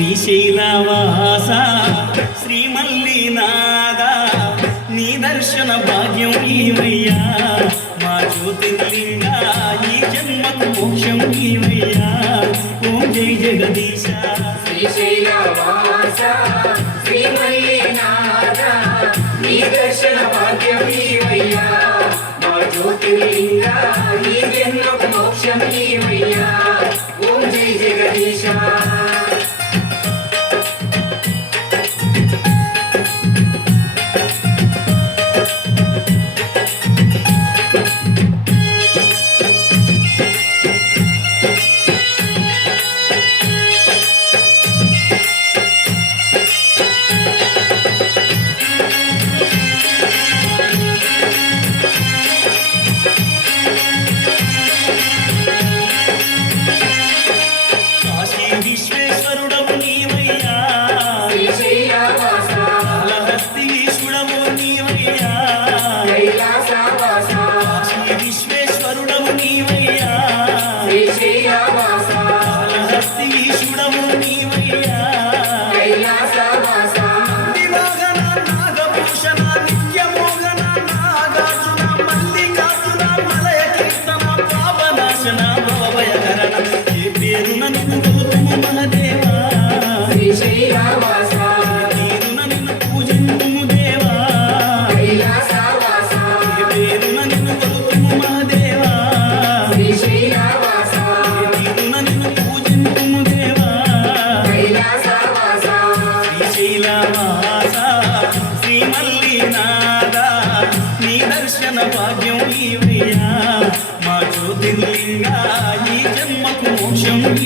శ్రీశైలవాస శ్రీమల్లినాథ నీ దర్శన భాగ్యం ఏమయ్యా మా జ్యోతిర్లింగా ఈ జన్మ మోక్షం ఏమయ్యా ఓం జై జగదీశ. శ్రీశైలవాస శ్రీమల్లినాథ నీ దర్శన భాగ్యం ശിവനമോ നീ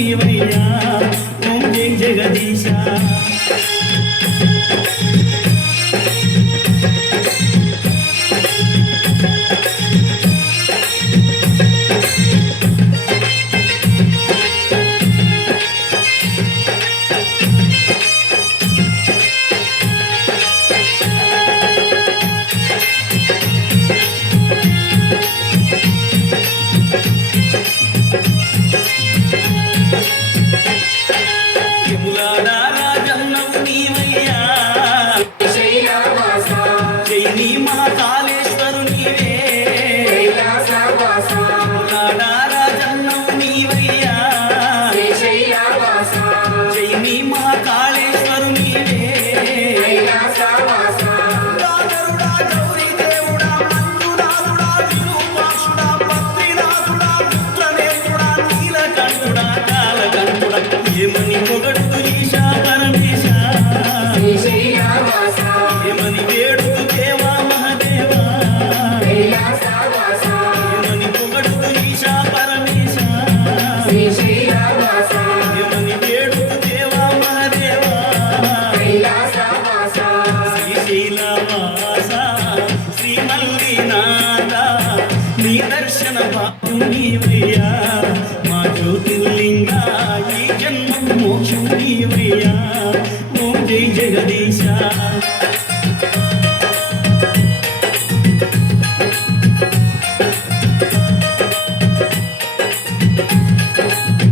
శ్రీవయ్యా ఓం జగదీశా. జ్ఞాన భక్తునివయ్యా మా జ్యోతిర్లింగా ఈ జన్మ మోక్షునివయ్యా ఓం జై జగదీశ. thank